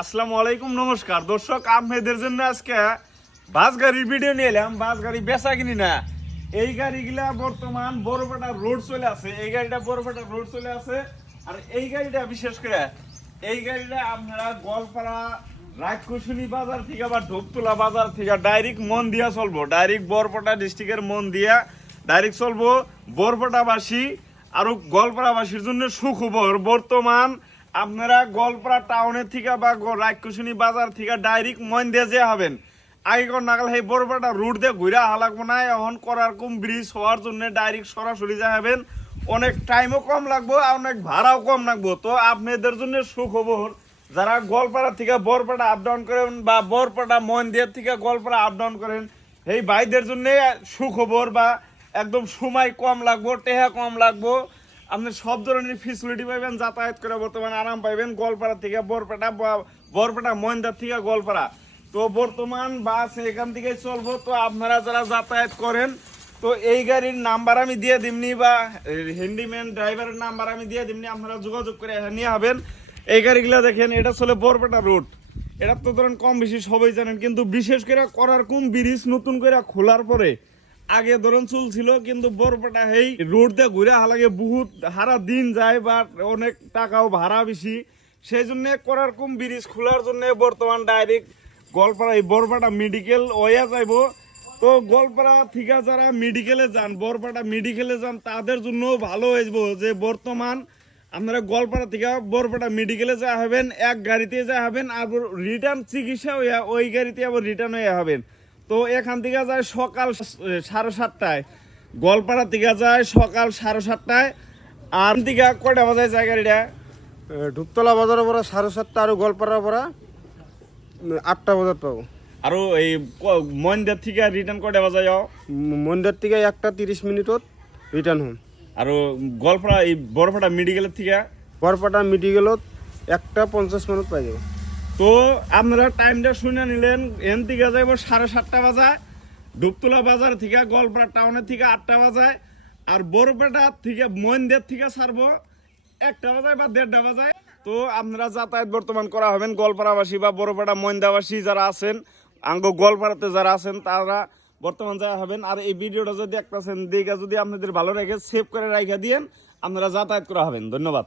আসসালামু আলাইকুম, নমস্কার দর্শক। আপনাদের জন্য আজকে বাস গাড়ির ভিডিও নিয়ে এলাম। বাস গাড়ি বেচা কিনি না, এই গাড়িগুলা বর্তমান বড়পাটা রোড চলে আছে। এই গাড়িটা বড়পাটা রোড চলে আছে। আর এই গাড়িটা বিশেষ করে এই গাড়িটা আপনারা গোয়ালপাড়া রাজকুশনী বাজার থেকে বা ধূপতলা বাজার থেকে ডাইরেক্ট মন দিয়া চলবো, ডাইরেক্ট বরপেটা ডিস্ট্রিক্টের মন দিয়া ডাইরেক্ট চলবো বরপেটাবাসী আর গোয়ালপাড়াবাসীর জন্য সুখবর। বর্তমান আপনারা গোয়ালপাড়া টাউনের থেকে বা রাজকুশনী বাজার থেকে ডাইরেক্ট মন দিয়ে যে হবেন। আগে কোন নাগাল সেই বরপেটা রুট দিয়ে ঘুরে আহা লাগবো না। এখন করার কম ব্রিজ হওয়ার জন্য ডাইরেক্ট সরাসরি যা হবেন, অনেক টাইমও কম লাগবো আর অনেক ভাড়াও কম লাগবো। তো আপনাদের জন্য সুখবর, যারা গোয়ালপাড়া থেকে বরপেটা আপ ডাউন করেন বা বরপেটা মন্দির থেকে গোয়ালপাড়া আপ ডাউন করেন, এই ভাইদের জন্য সুখবর বা একদম সময় কম লাগবো, টেহা কম লাগবো। আপনি সব ধরনের ফেসিলিটি পাইবেন, যাতায়াত করে বর্তমান আরাম পাইবেন গোয়ালপাড়া থেকে বরপেটা বা বরপেটা মন্দির থেকে গোয়ালপাড়া। তো বর্তমান বাস এখান থেকে চলবো। তো আপনারা যারা যাতায়াত করেন, তো এই গাড়ির নাম্বার আমি দিয়ে দিমনি বা হ্যান্ডিম্যান ড্রাইভারের নাম্বার আমি দিয়ে দিমনি, আপনারা যোগাযোগ করে নিয়ে হবেন। এই গাড়িগুলো দেখেন, এটা চলে বরপেটা রুট। এটা তো ধরেন কম বেশি সবাই জানেন, কিন্তু বিশেষ করে করার কোন ব্রিজ নতুন করে খোলার পরে আগে ধরুন চলছিল, কিন্তু বরপেটা এই রোড দিয়ে ঘুরে হালাগে বহুত হারা দিন যায় বা অনেক টাকাও ভাড়া বেশি। সেই জন্য করার কোন ব্রিজ খোলার জন্য বর্তমান ডাইরেক্ট গোয়ালপাড়া এই বরপেটা মেডিকেল ওয়া যাইব। তো গোয়ালপাড়া থেকে যারা মেডিকেলে যান, বরপেটা মেডিকেলে যান, তাদের জন্য ভালো হইব যে বর্তমান আপনারা গোয়ালপাড়া থেকে বরপেটা মেডিকেলে যা হবেন, এক গাড়িতে যা হবেন, আর রিটার্ন চিকিৎসা হইয়া ওই গাড়িতে আবার রিটার্ন হয়ে হবেন। তো এখান থেকে যায় সকাল 7:30টায়, গোয়ালপাড়া থেকে যায় সকাল 7:30টায়। আর থেকে কয়টা বাজায় যায় গাড়িটা? ধূপতলা বাজারের পরে 7:30 আর গোয়ালপাড়ার পরে 8টা বাজার পাবো। আর এই মন্দির থেকে রিটার্ন কয়টা বাজায়? মন্দির থেকে 1:30 রিটার্ন হন। আর গোয়ালপাড়া এই বরপেটা মেডিকেলের থেকে বরপেটা মেডিকেলত 1:50 পাই যাবো। তো আপনারা টাইমটা শুনে নিলেন। এন থেকে যাইব 7:30 বাজায়, ধূপতলা বাজার থেকে গোয়ালপাড়া টাউনের থেকে 8টা বাজায়, আর বরপেটা থেকে মন্দির থেকে ছাড়বো 1টা বাজায় বা 1:30 বাজায়। তো আপনারা যাতায়াত বর্তমান করা হবেন গোয়ালপাড়াবাসী বা বরপেটা মন্দাবাসী যারা আছেন, আঙ্গ গোয়ালপাড়াতে যারা আছেন, তারা বর্তমান যাওয়া হবেন। আর এই ভিডিওটা যদি দেখতেছেন, দেখে যদি আপনাদের ভালো রেখে সেভ করে রাখা দিয়েন, আপনারা যাতায়াত করা হবেন। ধন্যবাদ।